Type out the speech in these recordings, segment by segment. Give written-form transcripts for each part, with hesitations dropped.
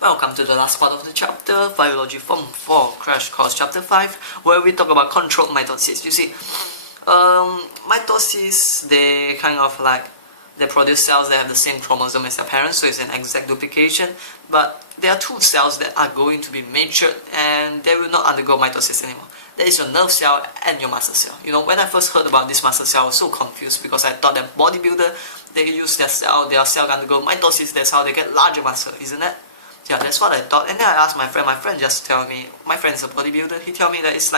Welcome to the last part of the chapter, Biology Form 4, Crash Course Chapter 5, where we talk about controlled mitosis. You see, mitosis, they produce cells that have the same chromosome as their parents, so it's an exact duplication, but there are two cells that are going to be matured and they will not undergo mitosis anymore. That is your nerve cell and your muscle cell. You know, when I first heard about this muscle cell, I was so confused because I thought that bodybuilder, they use their cell undergo mitosis, that's how they get larger muscle, isn't it? Yeah, that's what I thought. And then I asked my friend just tell me, my friend is a bodybuilder, he tell me that it's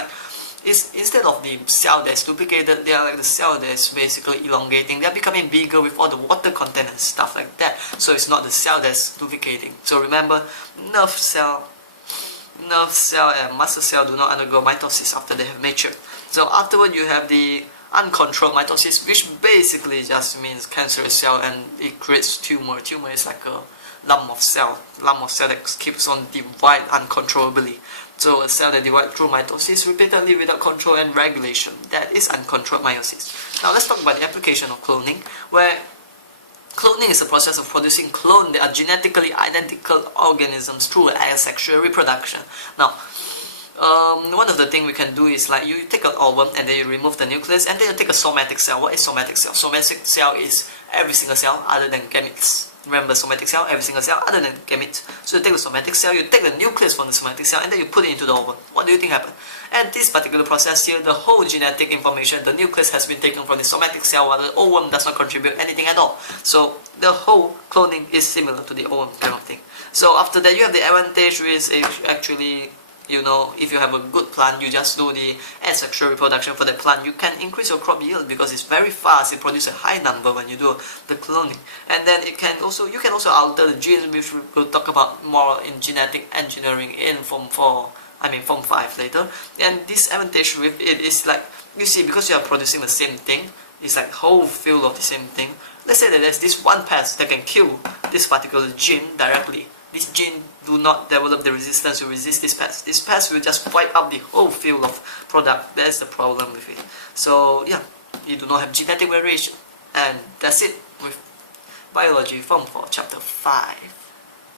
instead of the cell that's duplicated, they are like the cell that's basically elongating. They're becoming bigger with all the water content and stuff like that. So it's not the cell that's duplicating. So remember, nerve cell and muscle cell do not undergo mitosis after they have matured. So afterward you have the uncontrolled mitosis, which basically just means cancerous cell, and it creates tumor. Tumor is like a lump of cell that keeps on divide uncontrollably. So a cell that divides through mitosis repeatedly without control and regulation, that is uncontrolled meiosis. Now let's talk about the application of cloning, where cloning is a process of producing clones that are genetically identical organisms through asexual reproduction. Now, one of the things we can do is like you take an ovum and then you remove the nucleus, and then you take a somatic cell. What is somatic cell? Somatic cell is every single cell other than gametes. Remember, somatic cell, every single cell other than gametes. So you take the somatic cell, you take the nucleus from the somatic cell, and then you put it into the ovum. What do you think happened? At this particular process here, the whole genetic information, the nucleus has been taken from the somatic cell, while the ovum does not contribute anything at all. So the whole cloning is similar to the ovum kind of thing. So after that, you have the advantage, which is actually, you know, if you have a good plant, you just do the asexual reproduction for the plant, you can increase your crop yield because it's very fast. It produces a high number when you do the cloning. And then you can also alter the genes, which we'll talk about more in genetic engineering in Form 5 later. And this advantage with it is like, you see, because you are producing the same thing, it's like whole field of the same thing. Let's say that there's this one pest that can kill this particular gene directly. This gene do not develop the resistance to resist this pest. This pest will just wipe up the whole field of product. That's the problem with it. So yeah, you do not have genetic variation. And that's it with Biology Form 4 Chapter 5.